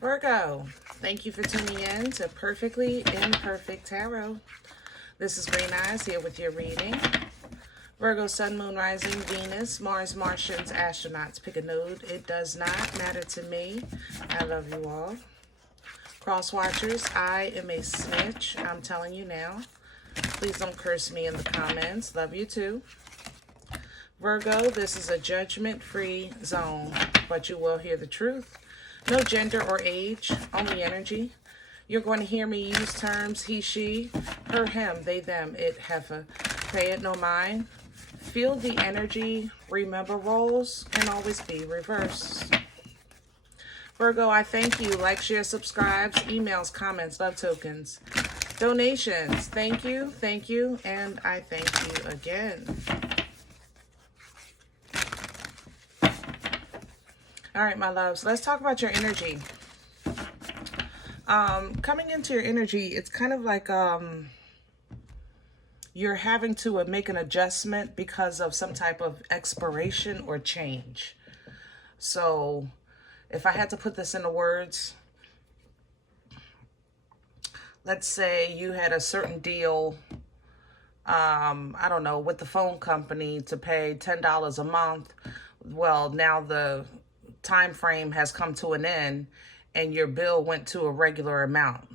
Virgo, thank you for tuning in to Perfectly Imperfect Tarot. This is Green Eyes here with your reading. Virgo, Sun, Moon, Rising, Venus, Mars, Martians, astronauts. Pick a node. It does not matter to me. I love you all. Cross watchers, I am a snitch. I'm telling you now. Please don't curse me in the comments. Love you too. Virgo, this is a judgment-free zone, but you will hear the truth. No gender or age, only energy. You're going to hear me use terms he, she, her, him, they, them, it, heifer. Pay it no mind. Feel the energy, remember roles, and always be reversed. Virgo, I thank you. Like, share, subscribes, emails, comments, love tokens, donations. Thank you, and I thank you again. All right, my loves, let's talk about your energy. Coming into your energy, it's kind of like you're having to make an adjustment because of some type of expiration or change. So if I had to put this into words, let's say you had a certain deal, I don't know, with the phone company to pay $10 a month. Well, now the time frame has come to an end and your bill went to a regular amount.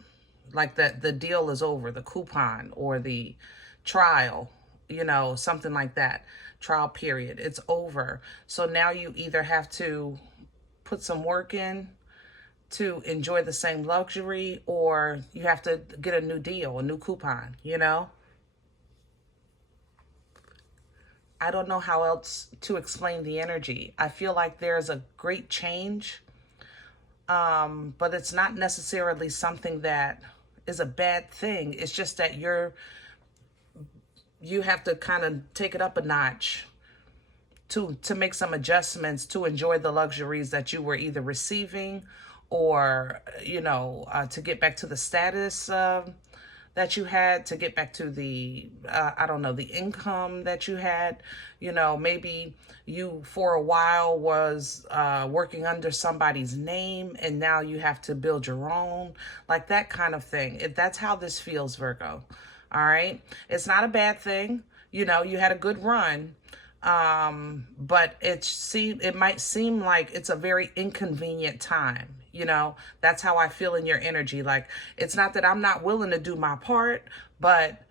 Like that, the deal is over, the coupon or the trial, you know, something like that. Trial period, it's over. So now you either have to put some work in to enjoy the same luxury, or you have to get a new deal, a new coupon, you know? I don't know how else to explain the energy. I feel like there's a great change, but it's not necessarily something that is a bad thing. It's just that you have to kind of take it up a notch to make some adjustments to enjoy the luxuries that you were either receiving or, you know, to get back to the status that you had, to get back to the, I don't know, the income that you had. You know, maybe you for a while was working under somebody's name and now you have to build your own, like that kind of thing. That's how this feels, Virgo. All right. It's not a bad thing. You know, you had a good run, but it might seem like it's a very inconvenient time. You know, that's how I feel in your energy. Like, it's not that I'm not willing to do my part, but,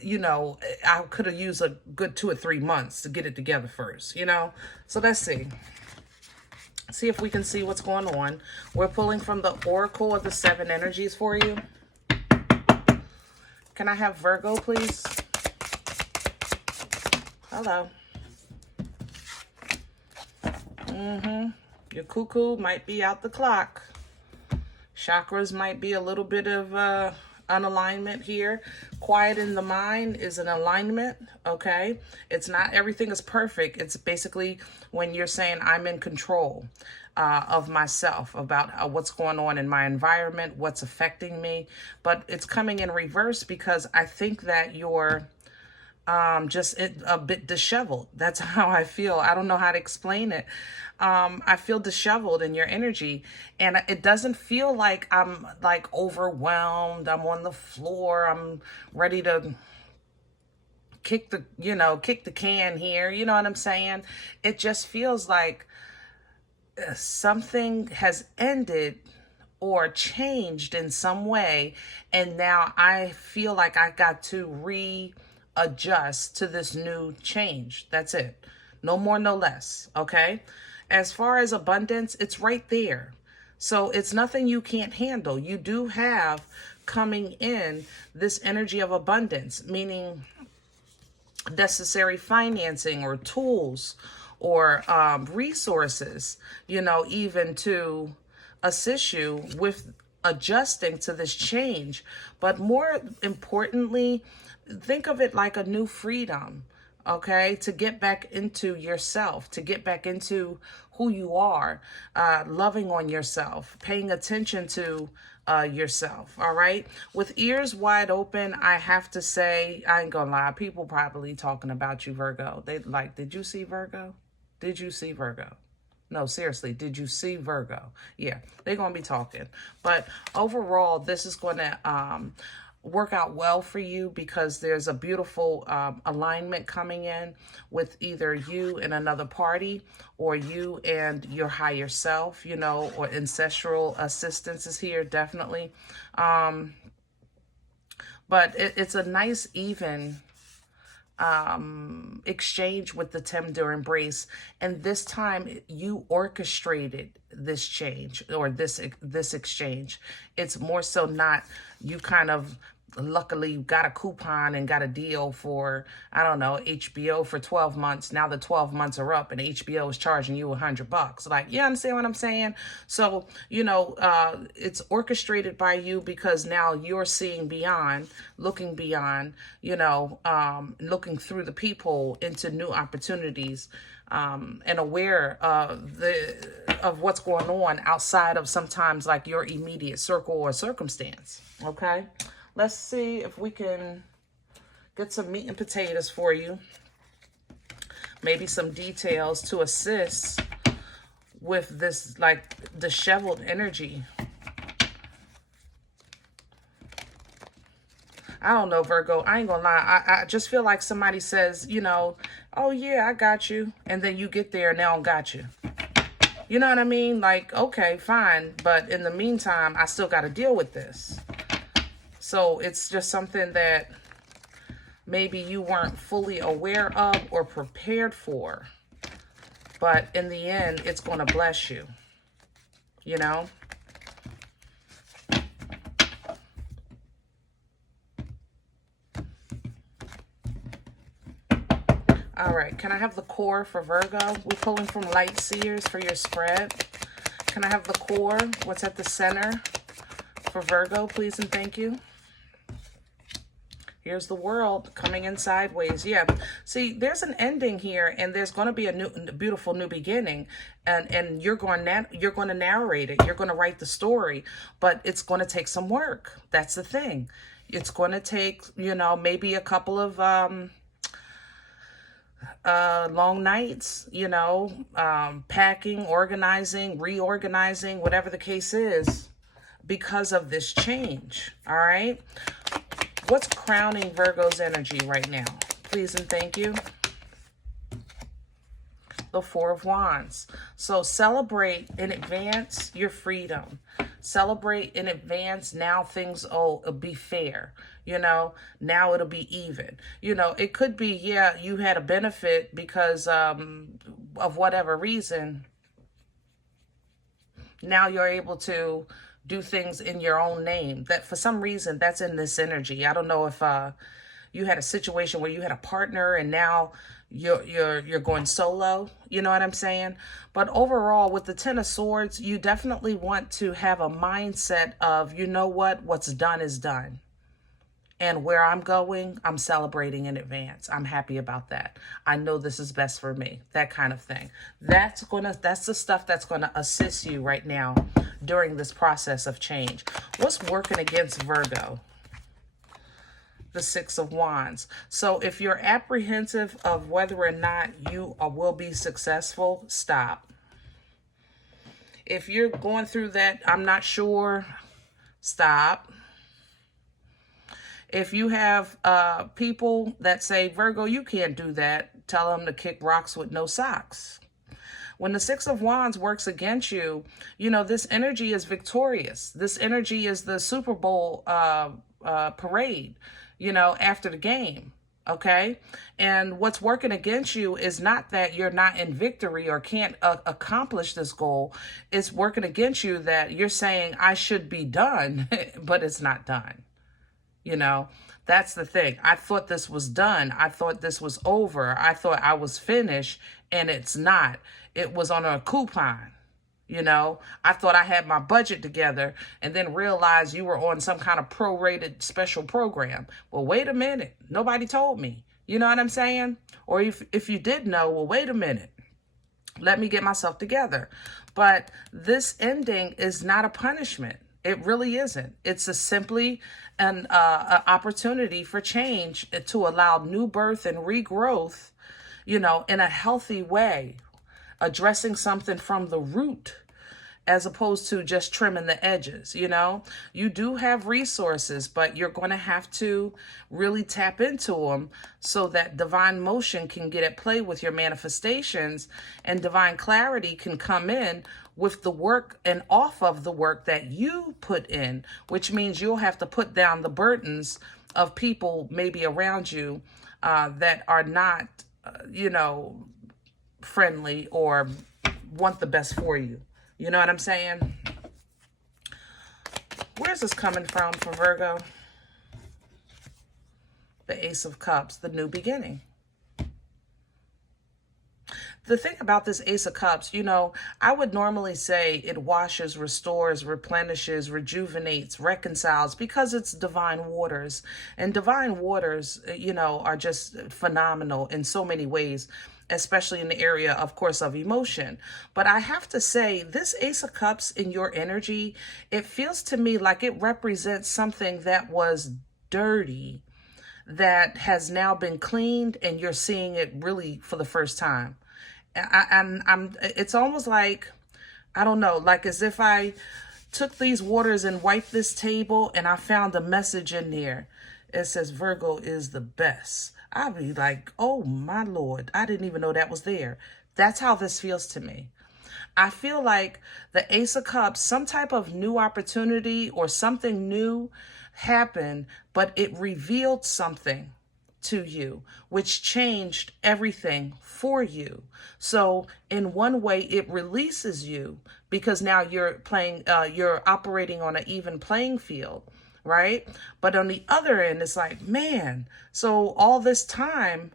you know, I could have used a good 2 or 3 months to get it together first, you know? So let's see. See if we can see what's going on. We're pulling from the Oracle of the 7 energies for you. Can I have Virgo, please? Hello. Your cuckoo might be out the clock. Chakras might be a little bit of unalignment here. Quiet in the mind is an alignment, okay? It's not everything is perfect. It's basically when you're saying I'm in control of myself, about what's going on in my environment, what's affecting me. But it's coming in reverse because I think that you're just a bit disheveled. That's how I feel. I don't know how to explain it. I feel disheveled in your energy, and it doesn't feel like I'm like overwhelmed. I'm on the floor. I'm ready to kick the can here. You know what I'm saying? It just feels like something has ended or changed in some way, and now I feel like I got to readjust to this new change. That's it. No more, no less. Okay? As far as abundance, it's right there. So it's nothing you can't handle. You do have coming in this energy of abundance, meaning necessary financing or tools or resources, you know, even to assist you with adjusting to this change. But more importantly, think of it like a new freedom, okay? To get back into yourself, to get back into who you are, loving on yourself, paying attention to yourself, all right? With ears wide open, I have to say, I ain't gonna lie, people probably talking about you, Virgo. They like, did you see Virgo? Did you see Virgo? No, seriously, did you see Virgo? Yeah, they're going to be talking. But overall, this is going to work out well for you because there's a beautiful alignment coming in with either you and another party or you and your higher self, you know, or ancestral assistance is here, definitely. But it's a nice, even exchange with the tender embrace, and this time you orchestrated this change or this exchange. It's more so not you kind of luckily got a coupon and got a deal for, I don't know, HBO for 12 months. Now the 12 months are up and HBO is charging you $100. Like, you understand what I'm saying? So, you know, it's orchestrated by you because now you're seeing beyond, looking beyond, you know, looking through the peephole into new opportunities, and aware of what's going on outside of sometimes like your immediate circle or circumstance. Okay. Let's see if we can get some meat and potatoes for you. Maybe some details to assist with this like disheveled energy. I don't know, Virgo. I ain't gonna lie. I just feel like somebody says, you know, oh yeah, I got you. And then you get there and they don't got you. You know what I mean? Like, okay, fine. But in the meantime, I still got to deal with this. So it's just something that maybe you weren't fully aware of or prepared for. But in the end, it's going to bless you. You know? All right. Can I have the core for Virgo? We're pulling from Light Seers for your spread. Can I have the core? What's at the center for Virgo, please and thank you? Here's the world coming in sideways. Yeah. See, there's an ending here, and there's going to be a beautiful new beginning, and you're going to narrate it. You're going to write the story, but it's going to take some work. That's the thing. It's going to take, you know, maybe a couple of long nights, you know, packing, organizing, reorganizing, whatever the case is, because of this change. All right. What's crowning Virgo's energy right now? Please and thank you. The Four of Wands. So celebrate in advance your freedom. Celebrate in advance. Now things will be fair. You know, now it'll be even. You know, it could be, yeah, you had a benefit because of whatever reason. Now you're able to do things in your own name. That for some reason that's in this energy. I don't know if you had a situation where you had a partner and now you're going solo. You know what I'm saying? But overall, with the Ten of Swords, you definitely want to have a mindset of, you know what, what's done is done. And where I'm going, I'm celebrating in advance. I'm happy about that. I know this is best for me. That kind of thing. That's the stuff that's gonna assist you right now during this process of change. What's working against Virgo? The Six of Wands. So if you're apprehensive of whether or not you will be successful, stop. If you're going through that, I'm not sure, stop. If you have people that say, Virgo, you can't do that, tell them to kick rocks with no socks. When the Six of Wands works against you, you know, this energy is victorious. This energy is the Super Bowl parade, you know, after the game. Okay. And what's working against you is not that you're not in victory or can't accomplish this goal. It's working against you that you're saying I should be done, but it's not done. You know, that's the thing. I thought this was done. I thought this was over. I thought I was finished, and it's not. It was on a coupon. You know, I thought I had my budget together and then realized you were on some kind of prorated special program. Well, wait a minute. Nobody told me. You know what I'm saying? Or if you did know, well, wait a minute. Let me get myself together. But this ending is not a punishment. It really isn't. It's simply an opportunity for change to allow new birth and regrowth, you know, in a healthy way. addressing something from the root, as opposed to just trimming the edges. You know, you do have resources, but you're going to have to really tap into them so that divine motion can get at play with your manifestations, and divine clarity can come in with the work and off of the work that you put in, which means you'll have to put down the burdens of people maybe around you that are not, you know, friendly or want the best for you. You know what I'm saying? Where's this coming from for Virgo? The Ace of Cups, the new beginning. The thing about this Ace of Cups, you know, I would normally say it washes, restores, replenishes, rejuvenates, reconciles, because it's divine waters. And divine waters, you know, are just phenomenal in so many ways, especially in the area, of course, of emotion. But I have to say, this Ace of Cups in your energy, it feels to me like it represents something that was dirty, that has now been cleaned, and you're seeing it really for the first time. It's almost like, I don't know, like as if I took these waters and wiped this table and I found a message in there. It says Virgo is the best. I'd be like, oh my Lord, I didn't even know that was there. That's how this feels to me. I feel like the Ace of Cups, some type of new opportunity or something new happened, but it revealed something to you, which changed everything for you. So in one way, it releases you because now you're operating on an even playing field, right? But on the other end, it's like, man, so all this time,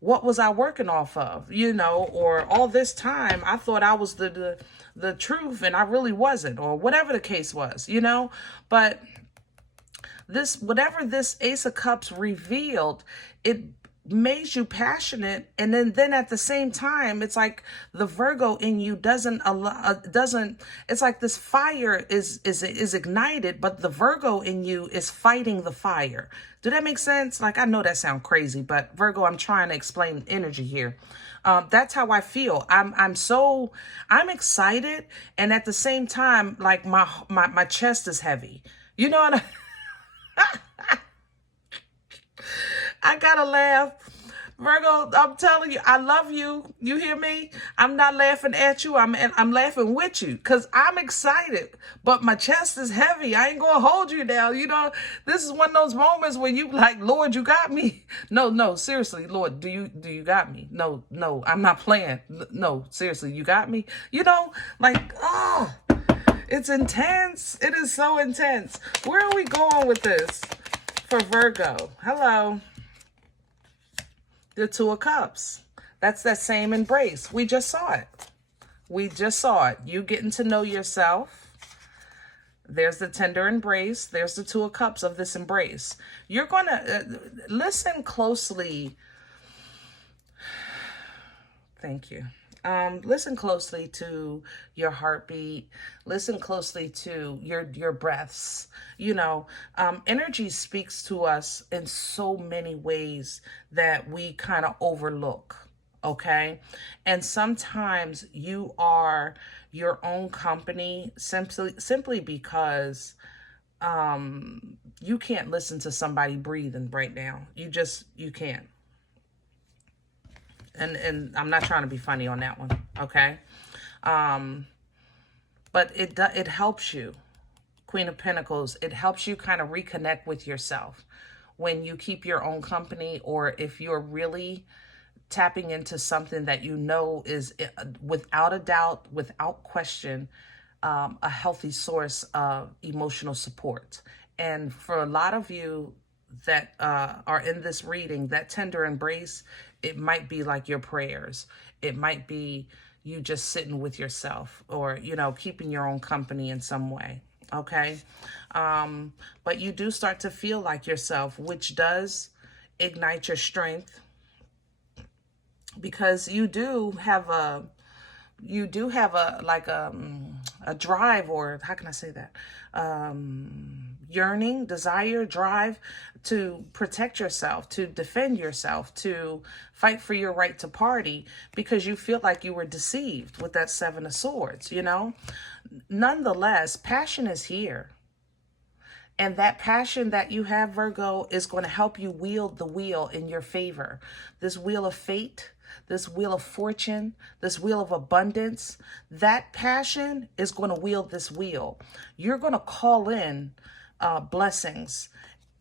what was I working off of? You know, or all this time, I thought I was the truth and I really wasn't, or whatever the case was, you know? But this, whatever this Ace of Cups revealed, it made you passionate, and then at the same time, it's like the Virgo in you doesn't. It's like this fire is ignited, but the Virgo in you is fighting the fire. Do that make sense? Like, I know that sounds crazy, but Virgo, I'm trying to explain energy here. That's how I feel. I'm excited, and at the same time, like my chest is heavy. You know what I gotta laugh. Virgo, I'm telling you, I love you. You hear me? I'm not laughing at you. I'm laughing with you because I'm excited, but my chest is heavy. I ain't gonna hold you down. You know, this is one of those moments where you like, Lord, you got me. No, seriously, Lord, do you got me? No, I'm not playing. No, seriously, you got me. You know, like, oh, it's intense. It is so intense. Where are we going with this for Virgo? Hello. The Two of Cups. That's that same embrace. We just saw it. You getting to know yourself. There's the tender embrace. There's the Two of Cups of this embrace. You're going to listen closely. Thank you. Listen closely to your heartbeat. Listen closely to your breaths. You know, energy speaks to us in so many ways that we kind of overlook. Okay. And sometimes you are your own company simply because you can't listen to somebody breathing right now. You can't. And I'm not trying to be funny on that one, okay? But it helps you, Queen of Pentacles. It helps you kind of reconnect with yourself when you keep your own company, or if you're really tapping into something that you know is, without a doubt, without question, a healthy source of emotional support. And for a lot of you that are in this reading, that tender embrace, it might be like your prayers. It might be you just sitting with yourself, or, you know, keeping your own company in some way. Okay. But you do start to feel like yourself, which does ignite your strength, because you do have a drive, or how can I say that? yearning, desire, drive to protect yourself, to defend yourself, to fight for your right to party because you feel like you were deceived with that Seven of Swords, you know? Nonetheless, passion is here. And that passion that you have, Virgo, is going to help you wield the wheel in your favor. This wheel of fate, this wheel of fortune, this wheel of abundance, that passion is going to wield this wheel. You're going to call in blessings.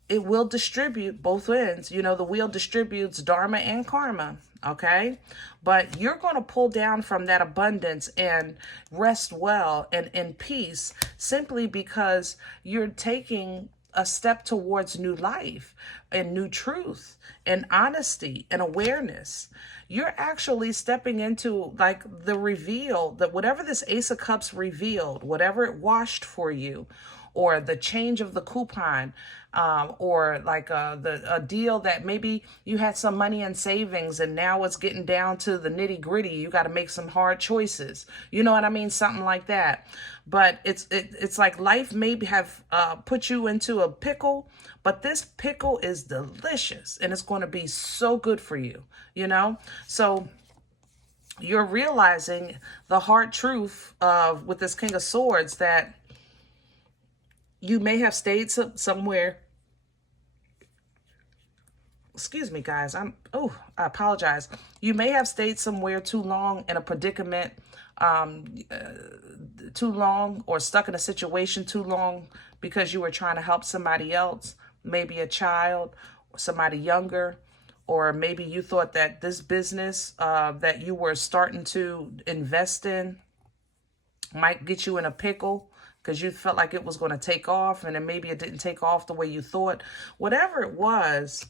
It will distribute both ends. You know, the wheel distributes dharma and karma, okay? But you're going to pull down from that abundance and rest well and in peace simply because you're taking a step towards new life and new truth and honesty and awareness. You're actually stepping into like the reveal that whatever this Ace of Cups revealed, whatever it washed for you, or the change of the coupon, or like a deal that maybe you had some money in savings and now it's getting down to the nitty gritty. You got to make some hard choices. You know what I mean? Something like that. But it's like life maybe have put you into a pickle, but this pickle is delicious and it's going to be so good for you, you know? So you're realizing the hard truth of with this King of Swords that you may have stayed somewhere. Excuse me, guys. I apologize. You may have stayed somewhere too long in a predicament, too long, or stuck in a situation too long because you were trying to help somebody else, maybe a child, somebody younger, or maybe you thought that this business that you were starting to invest in might get you in a pickle because you felt like it was going to take off and then maybe it didn't take off the way you thought. Whatever it was,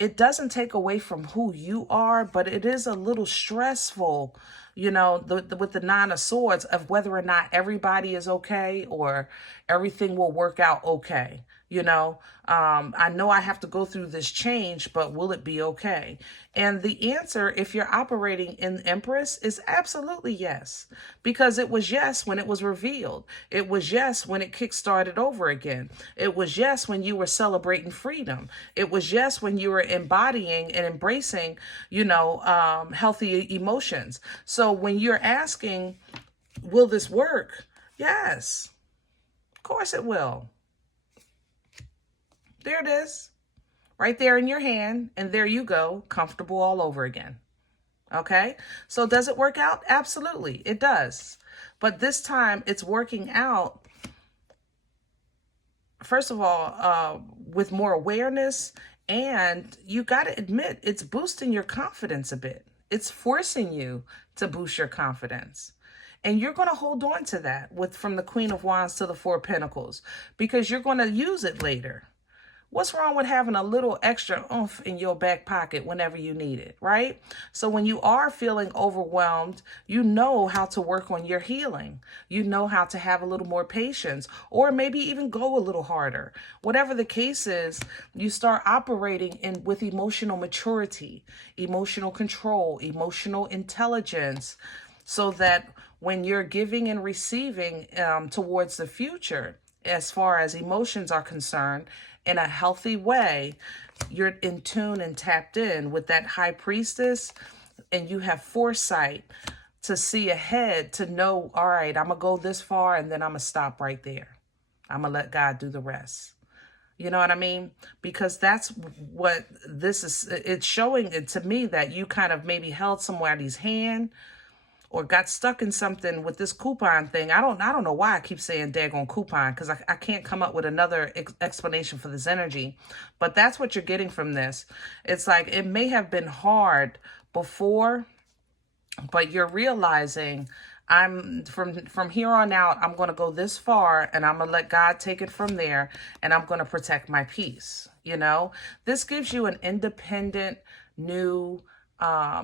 it doesn't take away from who you are, but it is a little stressful, you know, with the Nine of Swords of whether or not everybody is okay or everything will work out okay. You know, I know I have to go through this change, but will it be okay? And the answer, if you're operating in Empress, is absolutely yes. Because it was yes when it was revealed. It was yes when it kick-started over again. It was yes when you were celebrating freedom. It was yes when you were embodying and embracing, you know, healthy emotions. So when you're asking, will this work? Yes, of course it will. There it is, right there in your hand, and there you go, comfortable all over again. Okay, so does it work out? Absolutely, it does. But this time it's working out, first of all, with more awareness, and you got to admit, it's boosting your confidence a bit. It's forcing you to boost your confidence. And you're going to hold on to that from the Queen of Wands to the Four of Pentacles, because you're going to use it later. What's wrong with having a little extra oomph in your back pocket whenever you need it, right? So when you are feeling overwhelmed, you know how to work on your healing. You know how to have a little more patience, or maybe even go a little harder. Whatever the case is, you start operating with emotional maturity, emotional control, emotional intelligence, so that when you're giving and receiving towards the future, as far as emotions are concerned, in a healthy way, you're in tune and tapped in with that High Priestess, and you have foresight to see ahead, to know, all right, I'm going to go this far and then I'm going to stop right there. I'm going to let God do the rest. You know what I mean? Because that's what this is. It's showing it to me that you kind of maybe held somebody's hand or got stuck in something with this coupon thing. I don't know why I keep saying daggone coupon, because I can't come up with another explanation for this energy. But that's what you're getting from this. It's like it may have been hard before, but you're realizing I'm from here on out, I'm going to go this far and I'm going to let God take it from there, and I'm going to protect my peace. You know, this gives you an independent, new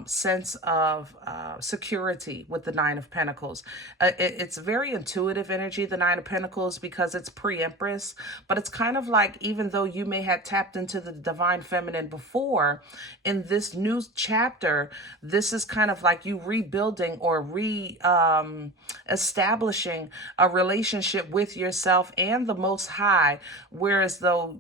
sense of security with the Nine of Pentacles. It's very intuitive energy, the Nine of Pentacles, because it's pre-Empress, but it's kind of like, even though you may have tapped into the divine feminine before, in this new chapter, this is kind of like you rebuilding or establishing a relationship with yourself and the Most High, whereas though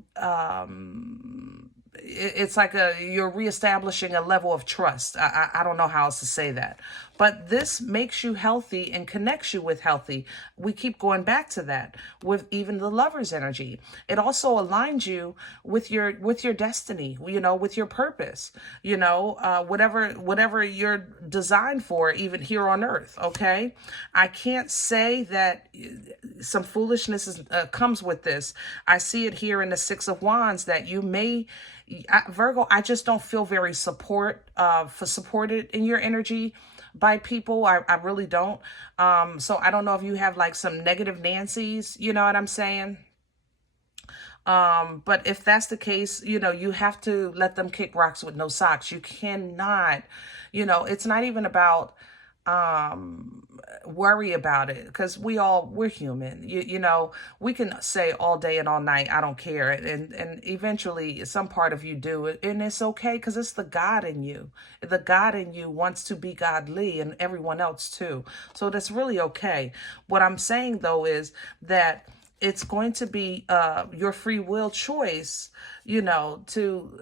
it's like you're reestablishing a level of trust. I don't know how else to say that, but this makes you healthy and connects you with healthy. We keep going back to that with even the Lover's energy. It also aligns you with your destiny, with your purpose, whatever you're designed for, even here on earth. Okay. I can't say that some foolishness comes with this. I see it here in the Six of Wands that you may, Virgo, I just don't feel very supported in your energy by people. I really don't. So I don't know if you have like some negative Nancy's, you know what I'm saying? But if that's the case, you have to let them kick rocks with no socks. You cannot, it's not even about worry about it, because we're human. We can say all day and all night, I don't care, and eventually some part of you do it, and it's okay, because it's the God in you. The God in you wants to be godly, and everyone else too. So that's really okay. What I'm saying though is that it's going to be your free will choice, to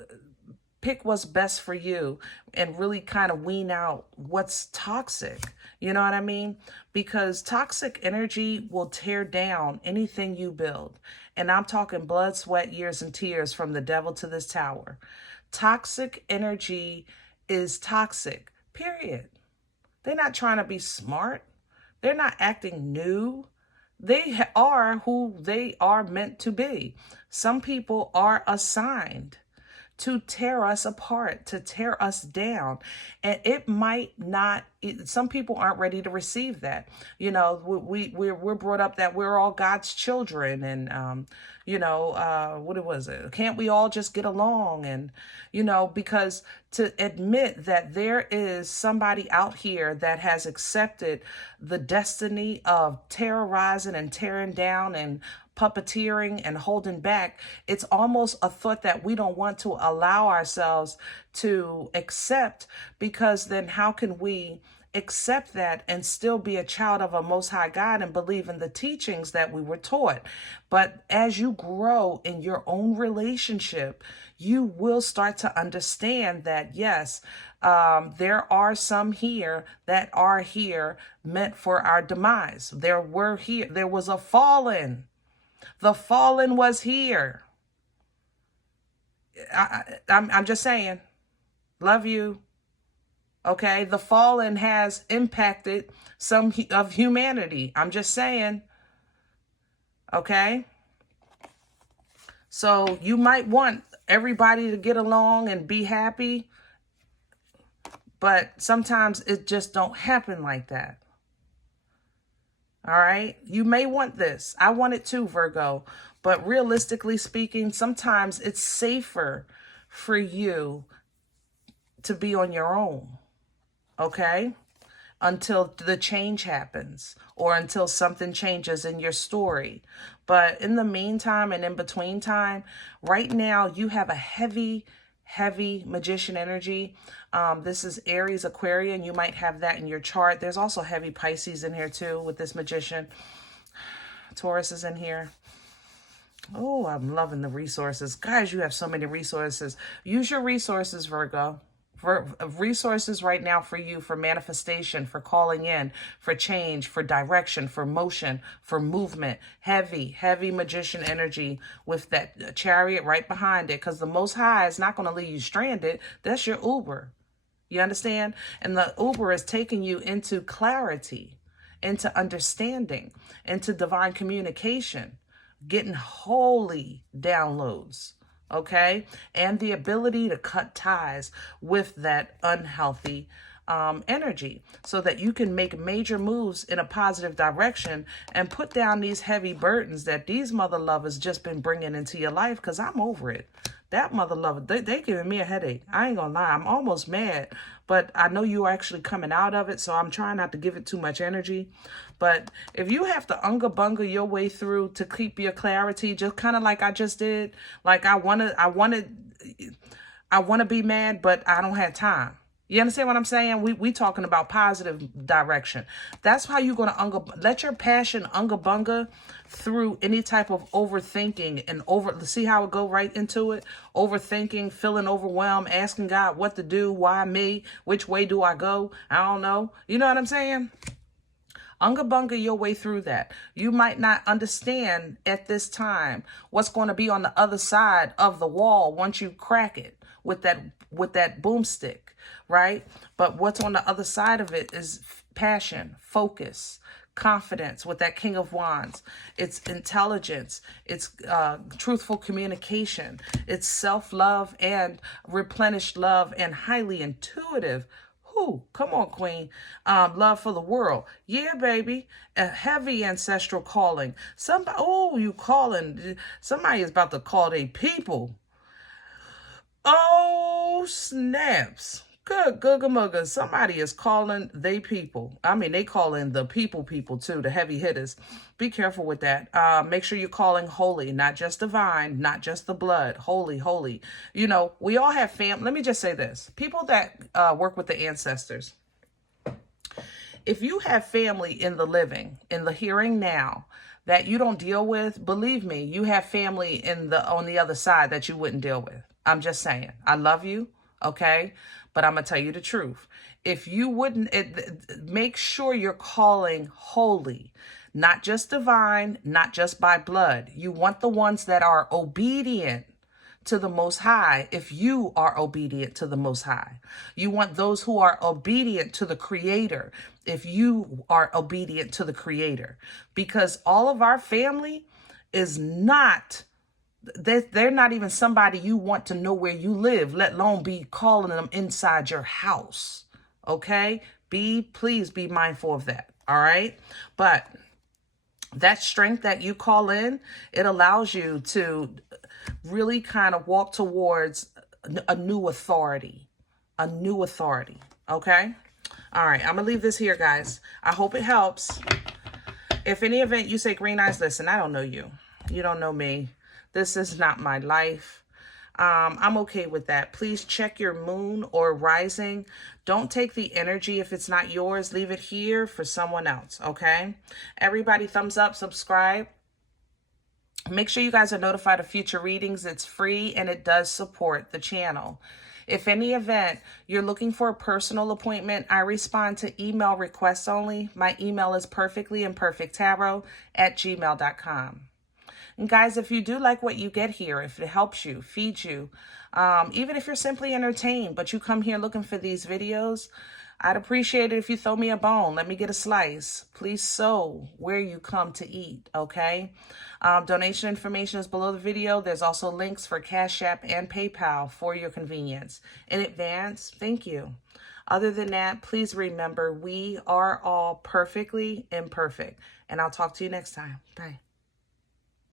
pick what's best for you and really kind of wean out what's toxic. You know what I mean? Because toxic energy will tear down anything you build. And I'm talking blood, sweat, years, and tears from the devil to this tower. Toxic energy is toxic, period. They're not trying to be smart. They're not acting new. They are who they are meant to be. Some people are assigned to tear us apart, to tear us down. And it might not, some people aren't ready to receive that. We're brought up that we're all God's children, and, what was it? Can't we all just get along? And, because to admit that there is somebody out here that has accepted the destiny of terrorizing and tearing down and puppeteering and holding back, it's almost a thought that we don't want to allow ourselves to accept, because then how can we accept that and still be a child of a Most High God and believe in the teachings that we were taught? But as you grow in your own relationship, you will start to understand that, yes, there are some here that are here meant for our demise. There was a fallen. The fallen was here. I'm just saying. Love you. Okay? The fallen has impacted some of humanity. I'm just saying. Okay? So you might want everybody to get along and be happy, but sometimes it just don't happen like that. All right. You may want this. I want it too, Virgo. But realistically speaking, sometimes it's safer for you to be on your own. Okay. Until the change happens, or until something changes in your story. But in the meantime and in between time, right now you have a heavy magician energy. This is Aries, Aquarian. You might have that in your chart. There's also heavy Pisces in here too with this magician. Taurus is in here. Oh, I'm loving the resources. Guys, you have so many resources. Use your resources, Virgo. Resources right now for you, for manifestation, for calling in, for change, for direction, for motion, for movement. Heavy magician energy with that chariot right behind it, because the Most High is not going to leave you stranded. That's your Uber. You understand? And the Uber is taking you into clarity, into understanding, into divine communication, getting holy downloads. Okay, and the ability to cut ties with that unhealthy energy so that you can make major moves in a positive direction and put down these heavy burdens that these mother lovers just been bringing into your life, because I'm over it. That mother lover, they giving me a headache. I ain't gonna lie. I'm almost mad, but I know you are actually coming out of it, so I'm trying not to give it too much energy. But if you have to unga-bunga your way through to keep your clarity, just kind of like I just did, like I wanna be mad, but I don't have time. You understand what I'm saying? We talking about positive direction. That's how you're gonna let your passion unga-bunga through any type of overthinking and see how it go right into it. Overthinking, feeling overwhelmed, asking God what to do, why me, which way do I go? I don't know. You know what I'm saying? Unga-bunga your way through that. You might not understand at this time what's going to be on the other side of the wall once you crack it with that boomstick, right? But what's on the other side of it is passion, focus, confidence with that King of Wands. It's intelligence. It's truthful communication. It's self-love and replenished love and highly intuitive. Who? Come on, Queen. Love for the world. Yeah, baby. A heavy ancestral calling. Somebody, oh, you calling. Somebody is about to call they people. Oh, snaps. Good, mugga. Somebody is calling they people. I mean, they calling the people too, the heavy hitters. Be careful with that. Make sure you're calling holy, not just divine, not just the blood. Holy, holy. You know, we all have Let me just say this. People that work with the ancestors. If you have family in the living, in the hearing now, that you don't deal with, believe me, you have family on the other side that you wouldn't deal with. I'm just saying. I love you, okay? But I'm going to tell you the truth. If you wouldn't, make sure you're calling holy, not just divine, not just by blood. You want the ones that are obedient to the Most High if you are obedient to the Most High. You want those who are obedient to the Creator if you are obedient to the Creator. Because all of our family is not... They're not even somebody you want to know where you live, let alone be calling them inside your house. Okay? Please be mindful of that. All right? But that strength that you call in, it allows you to really kind of walk towards a new authority. A new authority. Okay? All right. I'm going to leave this here, guys. I hope it helps. If any event you say, Green Eyes, listen, I don't know you. You don't know me. This is not my life. I'm okay with that. Please check your moon or rising. Don't take the energy if it's not yours. Leave it here for someone else, okay? Everybody, thumbs up, subscribe. Make sure you guys are notified of future readings. It's free and it does support the channel. If any event you're looking for a personal appointment, I respond to email requests only. My email is perfectlyimperfecttarot@gmail.com. And guys, if you do like what you get here, if it helps you, feeds you, even if you're simply entertained, but you come here looking for these videos, I'd appreciate it if you throw me a bone. Let me get a slice. Please sow where you come to eat, okay? Donation information is below the video. There's also links for CashApp and PayPal for your convenience. In advance, thank you. Other than that, please remember, we are all perfectly imperfect. And I'll talk to you next time. Bye.